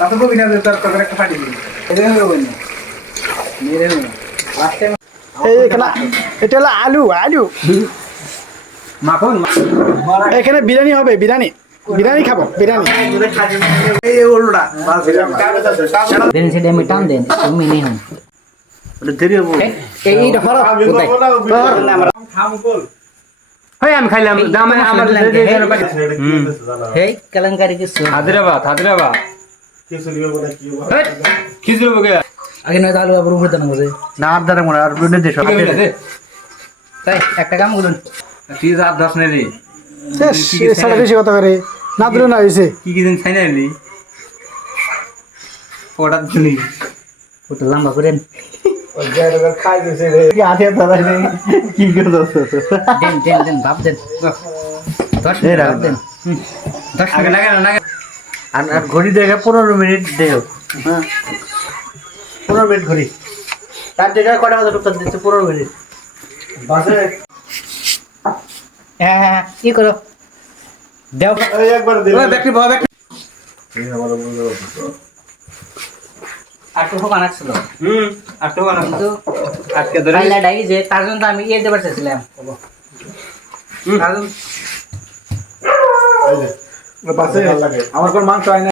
তাতে তো বিনা তার করে একটা পাটি দিই এটা হবে না মেরে না লাস্ট টাইম এই এখানে এটা হলো আলু আলু মাখন এখানে বিরিয়ানি হবে বিরিয়ানি বিরিয়ানি খাবো বিরিয়ানি এই ওলটা বাস দেন সেটা আমি টান দেন তুমি নেই হন ওটা দেরি হবে এই ধর হয় আমি খাইলাম দামে আমার হেই কেলেঙ্কারি কিছু হায়দ্রাবাদ কিছু বলে আগে নয় তাহলে আবার উপরে দানা বসে না আর দ্বারা মনে আর বিনে দেশ তাই একটা কাম করুন তুই আর 10 নে রে সারা বেশি কথা করে না দিল না হয়েছে কি দিন খাই না এলি ওটা দিলি ওটা লম্বা করেন খাই দিছে রে কি আঠে ধরাই নাই কি করে দছ দেন দেন দেন ভাব দেন 10 ভাব দেন 10 টাকা লাগে না আর ঘড়ি দেখে 15 মিনিট দেও হ্যাঁ 15 মিনিট ঘড়ি তার জায়গায় কটা বাজে ঢুকতে দিচ্ছে 15 মিনিট বাসে হ্যাঁ হ্যাঁ কি করো দেও একবার দে ওই ব্যাটারি ভাবে আর তো হোক আনাছিল আর তো বানা কিন্তু আজকে ধরে কাইলা ডাই যে তার জন্য আমি ইয়ে দেবার চাইছিলাম বাসে আমার কোন মাংস হয় না